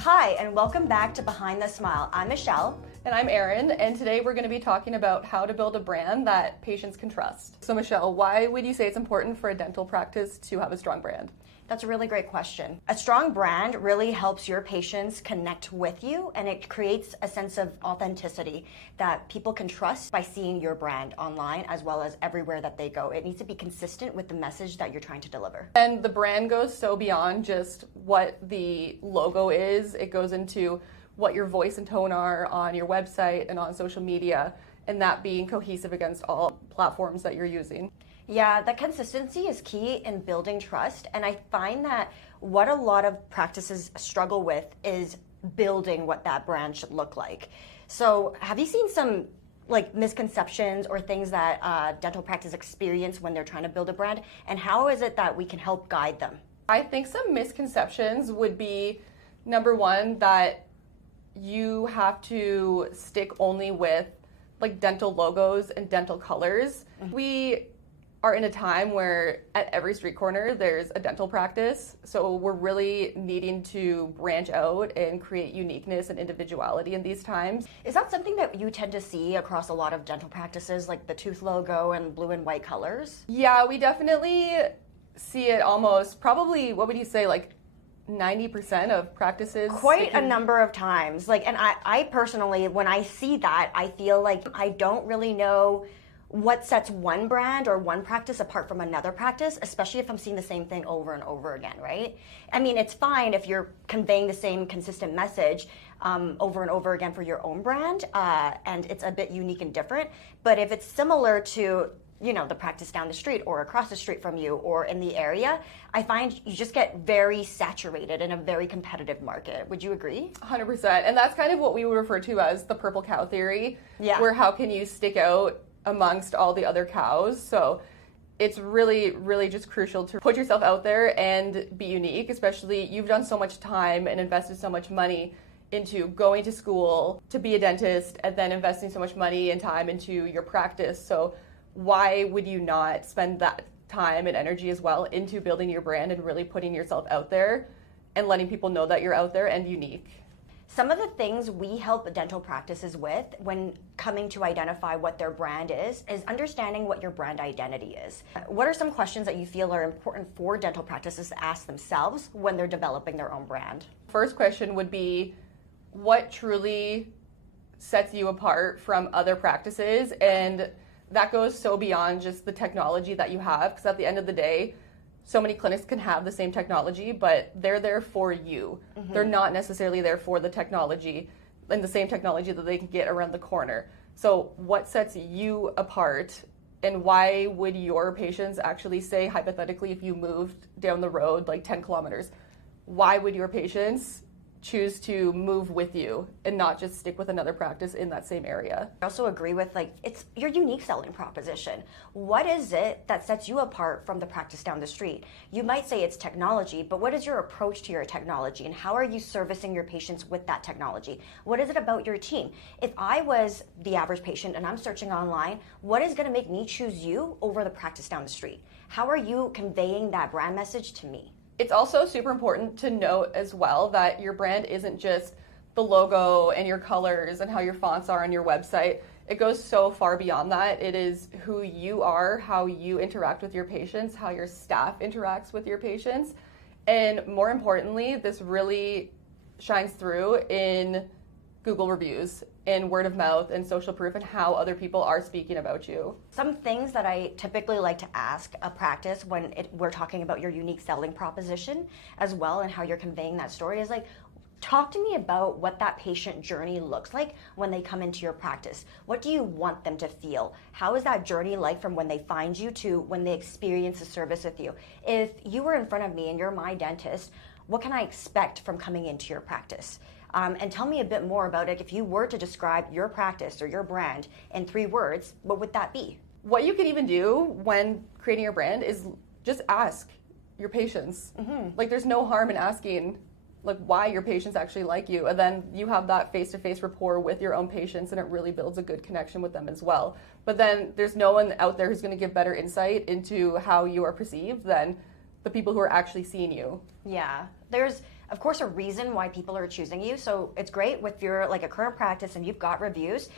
Hi, and welcome back to Behind the Smile. I'm Michelle. And I'm Erin, and today we're going to be talking about how to build a brand that patients can trust. So Michelle, why would you say it's important for a dental practice to have a strong brand? That's a really great question. A strong brand really helps your patients connect with you, and it creates a sense of authenticity that people can trust by seeing your brand online as well as everywhere that they go. It needs to be consistent with the message that you're trying to deliver. And the brand goes so beyond just what the logo is. It goes into what your voice and tone are on your website and on social media, and that being cohesive against all platforms that you're using. Yeah, the consistency is key in building trust, and I find that what a lot of practices struggle with is building what that brand should look like. So have you seen some misconceptions or things that dental practice experience when they're trying to build a brand, and how is it that we can help guide them? I think some misconceptions would be, number one, that you have to stick only with dental logos and dental colors. Mm-hmm. We are in a time where at every street corner there's a dental practice, so we're really needing to branch out and create uniqueness and individuality in these times. Is that something that you tend to see across a lot of dental practices, like the tooth logo and blue and white colors? Yeah, we definitely see it almost, probably, what would you say, 90% of practices. Quite a number of times. And I personally, when I see that, I feel like I don't really know what sets one brand or one practice apart from another practice, especially if I'm seeing the same thing over and over again, right? I mean, it's fine if you're conveying the same consistent message over and over again for your own brand, and it's a bit unique and different. But if it's similar to, the practice down the street or across the street from you or in the area, I find you just get very saturated in a very competitive market. Would you agree? 100%. And that's kind of what we would refer to as the purple cow theory, where how can you stick out amongst all the other cows. So it's really, really just crucial to put yourself out there and be unique, especially you've done so much time and invested so much money into going to school to be a dentist and then investing so much money and time into your practice. So why would you not spend that time and energy as well into building your brand and really putting yourself out there and letting people know that you're out there and unique? Some of the things we help dental practices with when coming to identify what their brand is understanding what your brand identity is. What are some questions that you feel are important for dental practices to ask themselves when they're developing their own brand? First question would be, what truly sets you apart from other practices? And that goes so beyond just the technology that you have, because at the end of the day, so many clinics can have the same technology, but they're there for you. Mm-hmm. They're not necessarily there for the technology and the same technology that they can get around the corner. So what sets you apart, and why would your patients actually say, hypothetically, if you moved down the road 10 kilometers, why would your patients choose to move with you and not just stick with another practice in that same area? I also agree with it's your unique selling proposition. What is it that sets you apart from the practice down the street? You might say it's technology, but what is your approach to your technology, and how are you servicing your patients with that technology? What is it about your team? If I was the average patient and I'm searching online, what is going to make me choose you over the practice down the street? How are you conveying that brand message to me? It's also super important to note as well that your brand isn't just the logo and your colors and how your fonts are on your website. It goes so far beyond that. It is who you are, how you interact with your patients, how your staff interacts with your patients. And more importantly, this really shines through in Google reviews and word of mouth and social proof and how other people are speaking about you. Some things that I typically like to ask a practice when we're talking about your unique selling proposition as well and how you're conveying that story is talk to me about what that patient journey looks like when they come into your practice. What do you want them to feel? How is that journey like from when they find you to when they experience the service with you? If you were in front of me and you're my dentist, what can I expect from coming into your practice? And tell me a bit more about it. If you were to describe your practice or your brand in 3 words, what would that be? What you can even do when creating your brand is just ask your patients. Mm-hmm. There's no harm in asking why your patients actually like you, and then you have that face-to-face rapport with your own patients, and it really builds a good connection with them as well. But then there's no one out there who's going to give better insight into how you are perceived than the people who are actually seeing you. Yeah, there's of course, a reason why people are choosing you. So it's great with your like a current practice and you've got reviews.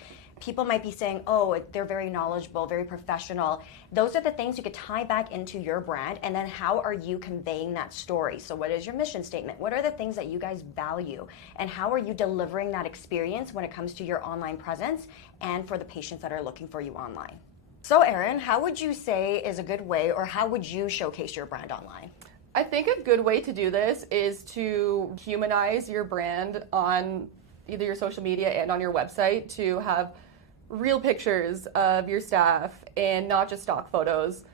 People might be saying, oh, they're very knowledgeable, very professional. Those are the things you could tie back into your brand. And then how are you conveying that story? So what is your mission statement? What are the things that you guys value? And how are you delivering that experience when it comes to your online presence and for the patients that are looking for you online? So Erin, how would you say is a good way, or how would you showcase your brand online? I think a good way to do this is to humanize your brand on either your social media and on your website, to have real pictures of your staff and not just stock photos,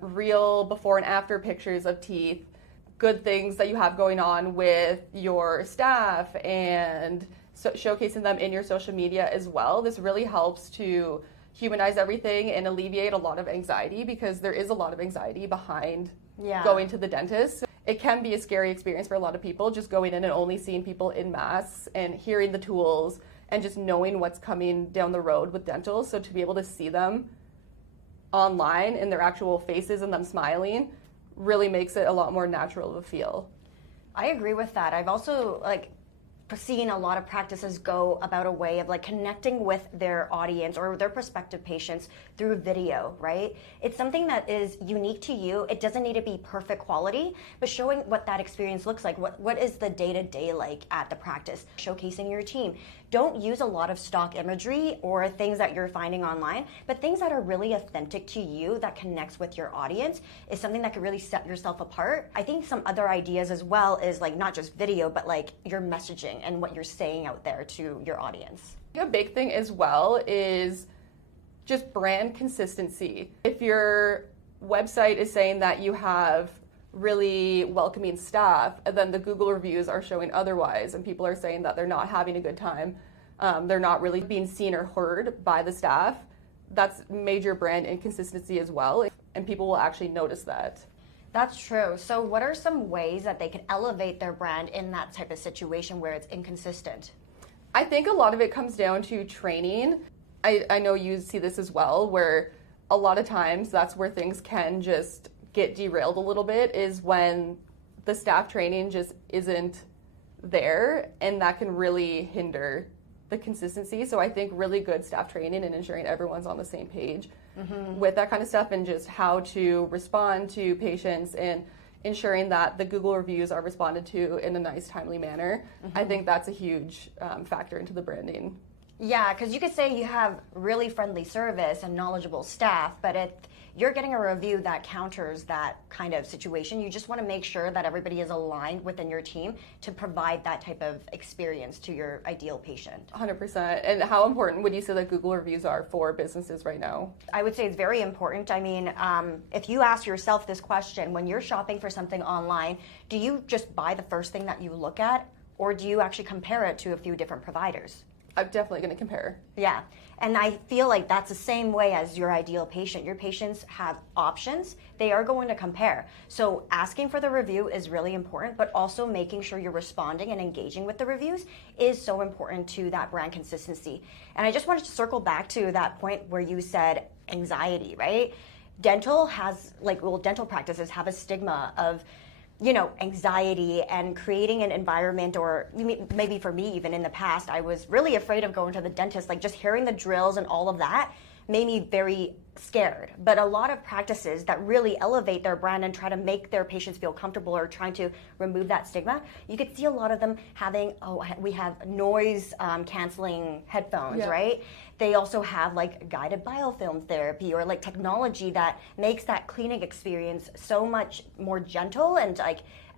real before and after pictures of teeth, good things that you have going on with your staff, and showcasing them in your social media as well. This really helps to humanize everything and alleviate a lot of anxiety, because there is a lot of anxiety behind going to the dentist. It can be a scary experience for a lot of people, just going in and only seeing people in masks and hearing the tools and just knowing what's coming down the road with dental. So to be able to see them online in their actual faces and them smiling really makes it a lot more natural of a feel. I agree with that. I've also seeing a lot of practices go about a way of connecting with their audience or their prospective patients through video, right? It's something that is unique to you. It doesn't need to be perfect quality, but showing what that experience looks like. What is the day-to-day like at the practice? Showcasing your team. Don't use a lot of stock imagery or things that you're finding online, but things that are really authentic to you, that connects with your audience, is something that could really set yourself apart. I think some other ideas as well is not just video, but your messaging and what you're saying out there to your audience. A big thing as well is just brand consistency. If your website is saying that you have really welcoming staff, and then the Google reviews are showing otherwise, and people are saying that they're not having a good time, they're not really being seen or heard by the staff, that's major brand inconsistency as well, and people will actually notice that. That's true. So what are some ways that they can elevate their brand in that type of situation where it's inconsistent? I think a lot of it comes down to training. I know you see this as well, where a lot of times that's where things can just get derailed a little bit, is when the staff training just isn't there, and that can really hinder the consistency. So I think really good staff training and ensuring everyone's on the same page with that kind of stuff, and just how to respond to patients, and ensuring that the Google reviews are responded to in a nice, timely manner. I think that's a huge factor into the branding. Yeah, because you could say you have really friendly service and knowledgeable staff, but if you're getting a review that counters that kind of situation, you just want to make sure that everybody is aligned within your team to provide that type of experience to your ideal patient. 100%. And how important would you say that Google reviews are for businesses right now? I would say it's very important. I mean, if you ask yourself this question, when you're shopping for something online, do you just buy the first thing that you look at, or do you actually compare it to a few different providers? I'm definitely going to compare. Yeah, and I feel like that's the same way as your ideal patient. Your patients have options. They are going to compare. So asking for the review is really important, but also making sure you're responding and engaging with the reviews is so important to that brand consistency. And I just wanted to circle back to that point where you said anxiety, right? Dental practices have a stigma of anxiety and creating an environment, or maybe for me, even in the past, I was really afraid of going to the dentist. Just hearing the drills and all of that made me very scared. But a lot of practices that really elevate their brand and try to make their patients feel comfortable, or trying to remove that stigma, you could see a lot of them having, we have noise canceling headphones, right? They also have guided biofilm therapy, or technology that makes that cleaning experience so much more gentle and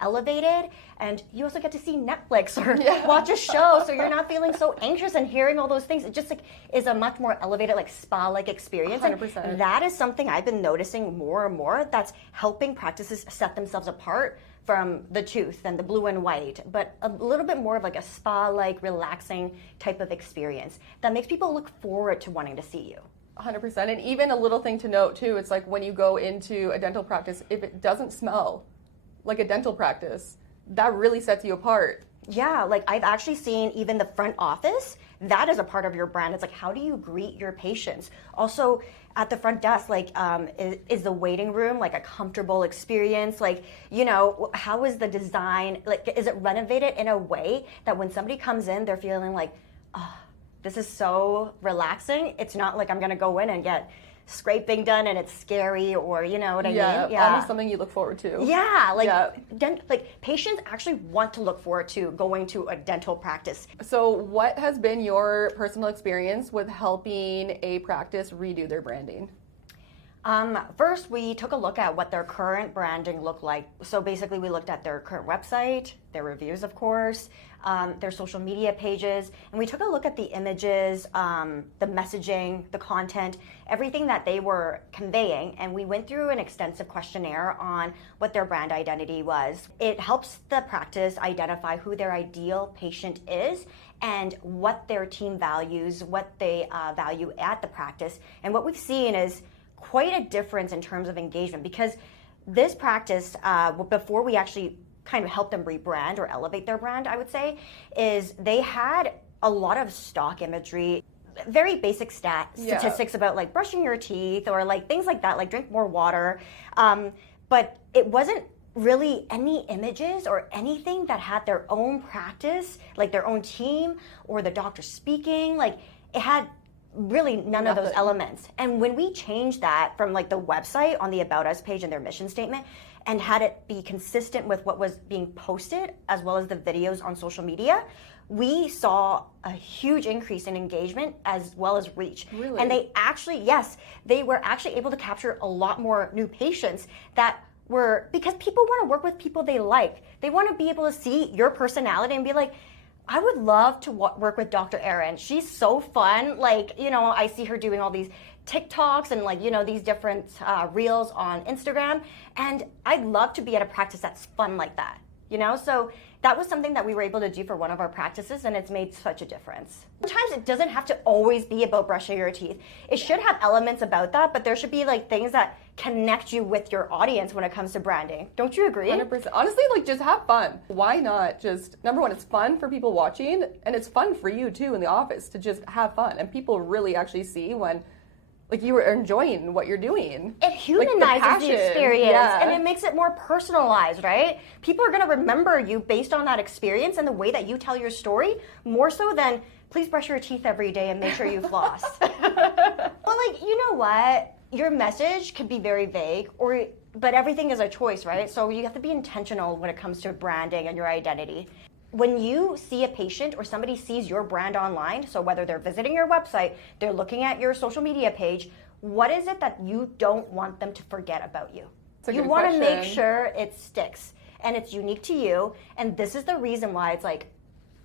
elevated. And you also get to see Netflix or watch a show, so you're not feeling so anxious and hearing all those things. It just is a much more elevated spa-like experience. 100%. And that is something I've been noticing more and more, that's helping practices set themselves apart from the tooth and the blue and white, but a little bit more of a spa-like, relaxing type of experience that makes people look forward to wanting to see you. 100%. And even a little thing to note too, it's when you go into a dental practice, if it doesn't smell like a dental practice, that really sets you apart. Yeah, I've actually seen even the front office, that is a part of your brand. It's like, how do you greet your patients? Also, at the front desk, like, is the waiting room like a comfortable experience? Like, you know, how is the design? Like, is it renovated in a way that when somebody comes in, they're feeling like, oh, this is so relaxing. It's not like I'm gonna go in and get scraping done and it's scary, or you know what I mean? Yeah, almost something you look forward to. Yeah, like patients actually want to look forward to going to a dental practice. So what has been your personal experience with helping a practice redo their branding? First, we took a look at what their current branding looked like. So basically, we looked at their current website, their reviews, of course, their social media pages, and we took a look at the images, the messaging, the content, everything that they were conveying, and we went through an extensive questionnaire on what their brand identity was. It helps the practice identify who their ideal patient is and what their team values, what they value at the practice. And what we've seen is quite a difference in terms of engagement, because this practice, before we actually kind of help them rebrand or elevate their brand, I would say, is they had a lot of stock imagery, very basic statistics about like brushing your teeth or like things like that, like drink more water. But it wasn't really any images or anything that had their own practice, like their own team or the doctor speaking. Like it had really none of those elements. And when we changed that from like the website on the About Us page and their mission statement and had it be consistent with what was being posted as well as the videos on social media, we saw a huge increase in engagement as well as reach. Really? And they actually, yes, they were actually able to capture a lot more new patients that were, because people want to work with people they like. They want to be able to see your personality and be like, I would love to work with Dr. Erin. She's so fun. Like, you know, I see her doing all these TikToks and like, you know, these different reels on Instagram. And I'd love to be at a practice that's fun like that, you know? So that was something that we were able to do for one of our practices, and it's made such a difference. Sometimes it doesn't have to always be about brushing your teeth. It should have elements about that, but there should be like things that connect you with your audience when it comes to branding. Don't you agree? 100%. Honestly, like just have fun. Why not just, number one, it's fun for people watching, and it's fun for you too in the office to just have fun. And people really actually see when like you are enjoying what you're doing. It humanizes the experience, and it makes it more personalized, right? People are gonna remember you based on that experience and the way that you tell your story, more so than please brush your teeth every day and make sure you floss. Well, like, you know what? Your message could be very vague, but everything is a choice, right? So you have to be intentional when it comes to branding and your identity. When you see a patient or somebody sees your brand online, so whether they're visiting your website, they're looking at your social media page, what is it that you don't want them to forget about you? You want to make sure it sticks and it's unique to you. And this is the reason why it's like,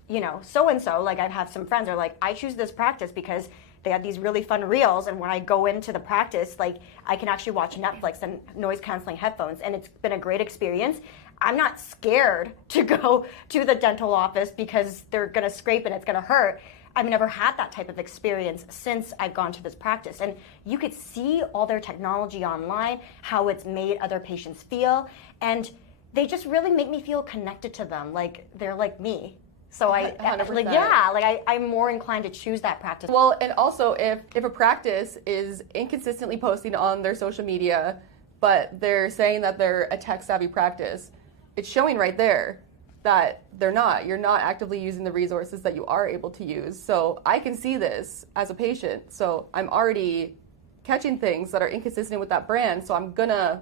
you know, so-and-so, like I've had some friends are like, I choose this practice because they have these really fun reels, and when I go into the practice, like I can actually watch Netflix and noise canceling headphones, and it's been a great experience. I'm not scared to go to the dental office because they're gonna scrape and it's gonna hurt. I've never had that type of experience since I've gone to this practice. And you could see all their technology online, how it's made other patients feel, and they just really make me feel connected to them, like they're like me. So I'm more inclined to choose that practice. Well, and also if a practice is inconsistently posting on their social media, but they're saying that they're a tech-savvy practice, it's showing right there that they're not. You're not actively using the resources that you are able to use. So I can see this as a patient. So I'm already catching things that are inconsistent with that brand. So I'm gonna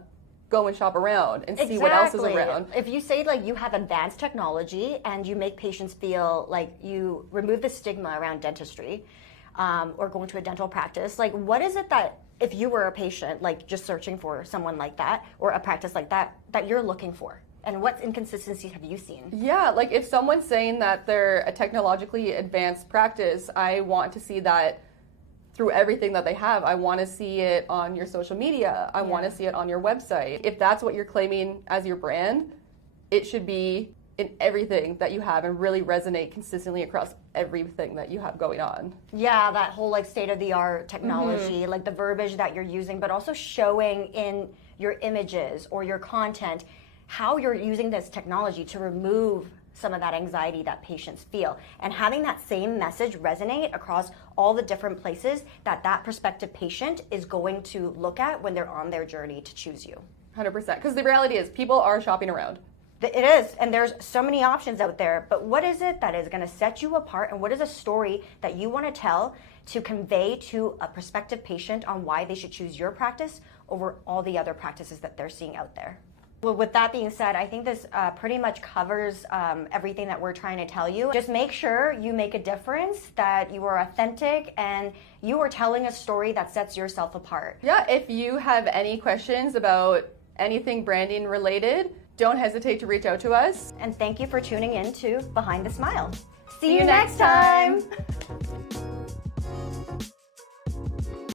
go and shop around and see what else is around. If you say like you have advanced technology and you make patients feel like you remove the stigma around dentistry or going to a dental practice, like what is it that if you were a patient, like just searching for someone like that or a practice like that, that you're looking for? And what inconsistencies have you seen? Yeah, like if someone's saying that they're a technologically advanced practice, I want to see that through everything that they have. I want to see it on your social media. I want to see it on your website. If that's what you're claiming as your brand, it should be in everything that you have and really resonate consistently across everything that you have going on. Yeah, that whole like state-of-the-art technology, like the verbiage that you're using, but also showing in your images or your content how you're using this technology to remove some of that anxiety that patients feel. And having that same message resonate across all the different places that prospective patient is going to look at when they're on their journey to choose you. 100%. Because the reality is people are shopping around. It is, and there's so many options out there, but what is it that is going to set you apart, and what is a story that you want to tell to convey to a prospective patient on why they should choose your practice over all the other practices that they're seeing out there? Well, with that being said, I think this pretty much covers everything that we're trying to tell you. Just make sure you make a difference, that you are authentic, and you are telling a story that sets yourself apart. Yeah, if you have any questions about anything branding related, don't hesitate to reach out to us. And thank you for tuning in to Behind the Smile. See you you next next time.